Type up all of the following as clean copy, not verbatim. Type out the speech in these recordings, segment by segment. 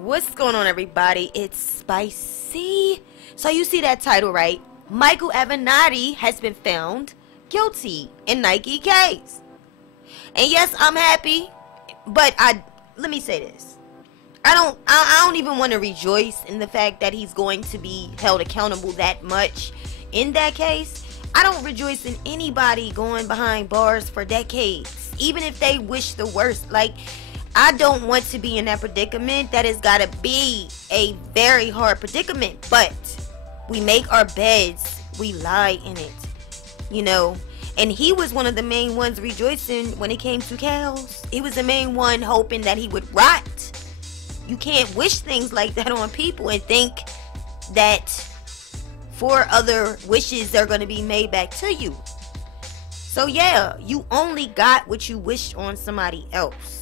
What's going on, everybody? It's Spicy. So you see that title, right? Michael Avenatti has been found guilty in Nike case. And yes, I'm happy, but let me say this. I don't even want to rejoice in the fact that he's going to be held accountable that much in that case. I don't rejoice in anybody going behind bars for decades, even if they wish the worst. Like, I don't want to be in that predicament. That has got to be a very hard predicament. But we make our beds, we lie in it, you know. And he was one of the main ones rejoicing when it came to cows. He was the main one hoping that he would rot. You can't wish things like that on people and think that 4 other wishes are going to be made back to you. So yeah, you only got what you wished on somebody else.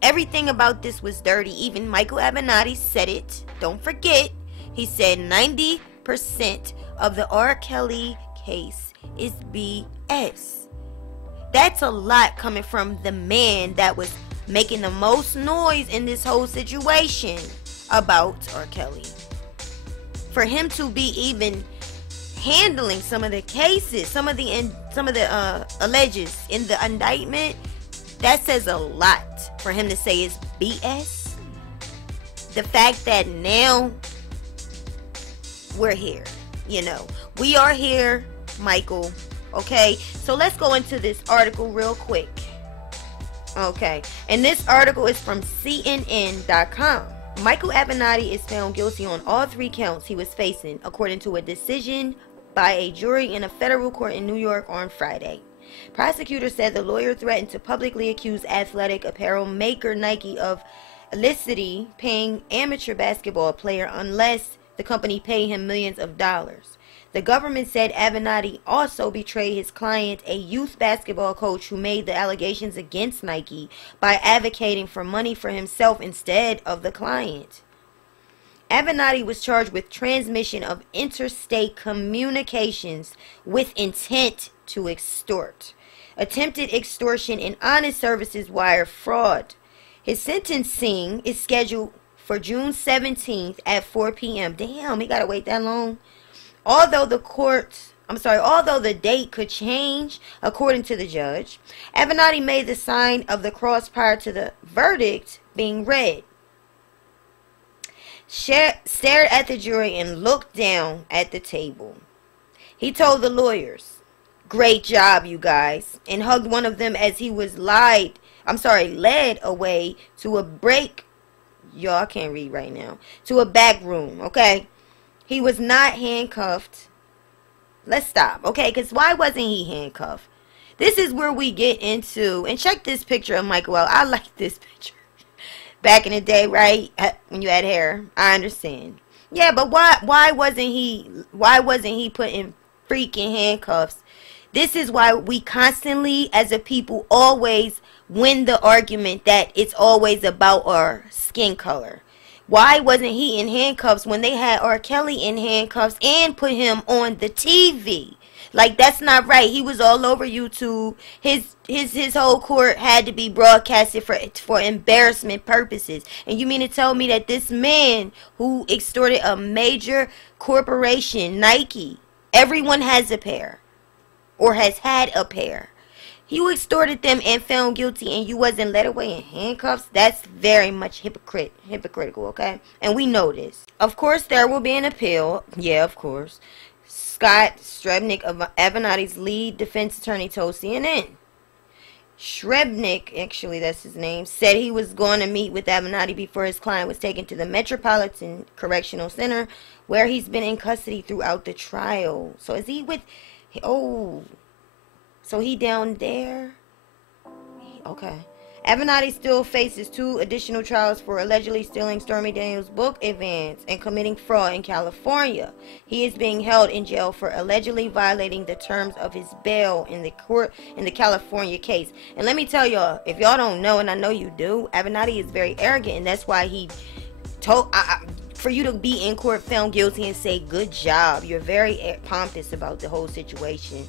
Everything about this was dirty. Even Michael Avenatti said it. Don't forget, he said 90% of the R. Kelly case is BS. That's a lot coming from the man that was making the most noise in this whole situation about R. Kelly. For him to be even handling some of the cases, some of the alleges in the indictment, that says a lot for him to say it's BS. The fact that now we're here, you know, we are here, Michael. Okay, so let's go into this article real quick. Okay, and this article is from CNN.com. Michael Avenatti is found guilty on all 3 counts he was facing, according to a decision by a jury in a federal court in New York on Friday. Prosecutors said the lawyer threatened to publicly accuse athletic apparel maker Nike of illicitly paying amateur basketball player unless the company paid him millions of dollars. The government said Avenatti also betrayed his client, a youth basketball coach who made the allegations against Nike, by advocating for money for himself instead of the client. Avenatti was charged with transmission of interstate communications with intent to extort, attempted extortion, and honest services wire fraud. His sentencing is scheduled for June 17th at 4 p.m. Damn, he gotta wait that long. Although the date could change, according to the judge, Avenatti made the sign of the cross prior to the verdict being read, stared at the jury, and looked down at the table. He told the lawyers, "Great job, you guys," and hugged one of them as he was led away to a I can't read right now, to a back room, okay? He was not handcuffed. Let's stop, okay? Because why wasn't he handcuffed? This is where we get into, and check this picture of Michael out. I like this picture. Back in the day, right? When you had hair. I understand. Yeah, but why wasn't he put in freaking handcuffs? This is why we constantly, as a people, always win the argument that it's always about our skin color. Why wasn't he in handcuffs when they had R. Kelly in handcuffs and put him on the TV? Like, that's not right. He was all over YouTube. His whole court had to be broadcasted for embarrassment purposes. And you mean to tell me that this man who extorted a major corporation, Nike, everyone has a pair or has had a pair, you extorted them and found guilty, and you wasn't led away in handcuffs? That's very much hypocritical, okay? And we know this. Of course, there will be an appeal. Yeah, of course. Scott Shrebnick of Avenatti's lead defense attorney told CNN. Shrebnick, actually that's his name, said he was going to meet with Avenatti before his client was taken to the Metropolitan Correctional Center, where he's been in custody throughout the trial. So is he with... Oh... So he down there? Okay. Avenatti still faces 2 additional trials for allegedly stealing Stormy Daniels' book advance and committing fraud in California. He is being held in jail for allegedly violating the terms of his bail in the California case. And let me tell y'all, if y'all don't know, and I know you do, Avenatti is very arrogant, and that's why he told... for you to be in court found guilty and say, "Good job," you're very pompous about the whole situation.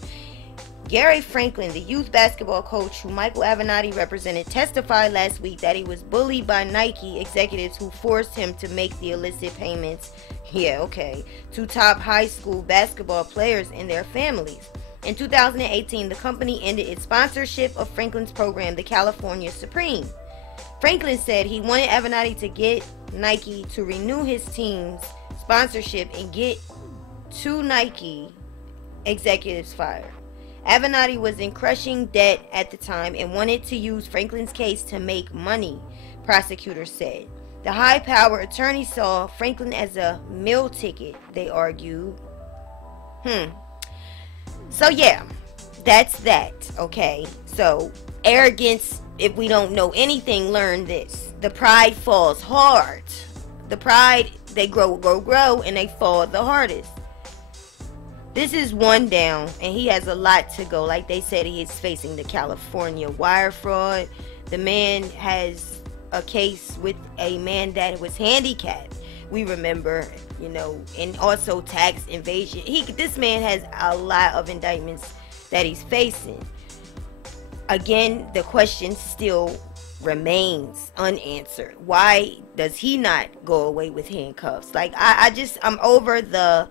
Gary Franklin, the youth basketball coach who Michael Avenatti represented, testified last week that he was bullied by Nike executives who forced him to make the illicit payments, to top high school basketball players and their families. In 2018, the company ended its sponsorship of Franklin's program, the California Supreme. Franklin said he wanted Avenatti to get Nike to renew his team's sponsorship and get 2 Nike executives fired. Avenatti was in crushing debt at the time and wanted to use Franklin's case to make money, prosecutors said. The high-powered attorney saw Franklin as a meal ticket, they argued. So yeah, that's that, okay? So, arrogance, if we don't know anything, learn this. The pride falls hard. The pride, they grow, and they fall the hardest. This is one down, and he has a lot to go. Like they said, he is facing the California wire fraud. The man has a case with a man that was handicapped. We remember, and also tax evasion. This man has a lot of indictments that he's facing. Again, the question still remains unanswered. Why does he not go away with handcuffs? Like I'm over the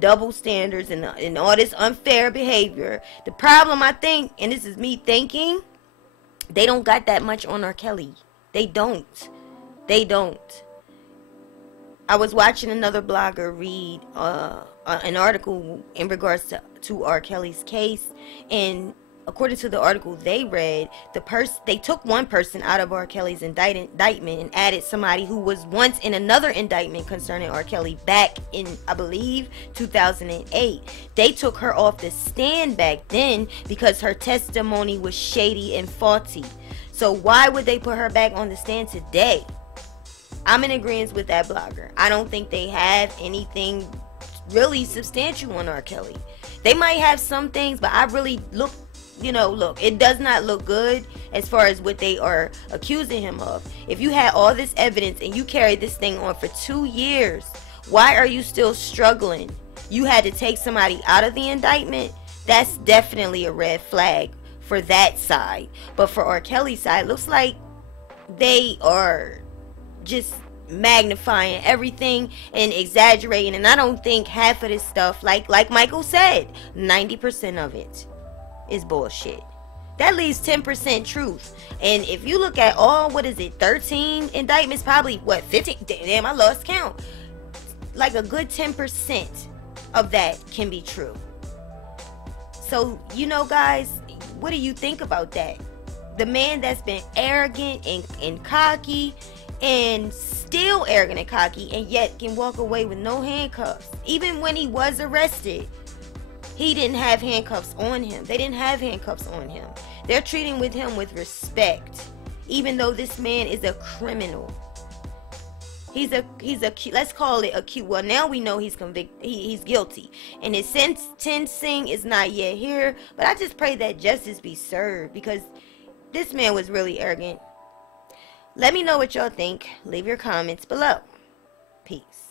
double standards and all this unfair behavior. The problem, I think, and this is me thinking, they don't got that much on R. Kelly. They don't. I was watching another blogger read an article in regards to R. Kelly's case, and according to the article they read, they took one person out of R. Kelly's indictment and added somebody who was once in another indictment concerning R. Kelly back in, I believe, 2008. They took her off the stand back then because her testimony was shady and faulty. So why would they put her back on the stand today? I'm in agreement with that blogger. I don't think they have anything really substantial on R. Kelly. They might have some things, but I really look, it does not look good as far as what they are accusing him of. If you had all this evidence and you carried this thing on for 2 years, why are you still struggling? You had to take somebody out of the indictment. That's definitely a red flag for that side. But for R. Kelly's side, it looks like they are just magnifying everything and exaggerating. And I don't think half of this stuff, like Michael said, 90% of it is bullshit. That leaves 10% truth. And if you look at all, 13 indictments, probably 15, damn, I lost count. Like a good 10% of that can be true. So, guys, what do you think about that? The man that's been arrogant and cocky, and still arrogant and cocky, and yet can walk away with no handcuffs. Even when he was arrested, he didn't have handcuffs on him. They didn't have handcuffs on him. They're treating with him with respect, even though this man is a criminal. He's a let's call it a, well, now we know he's convicted. He's guilty, and his sentencing is not yet here. But I just pray that justice be served, because this man was really arrogant. Let me know what y'all think. Leave your comments below. Peace.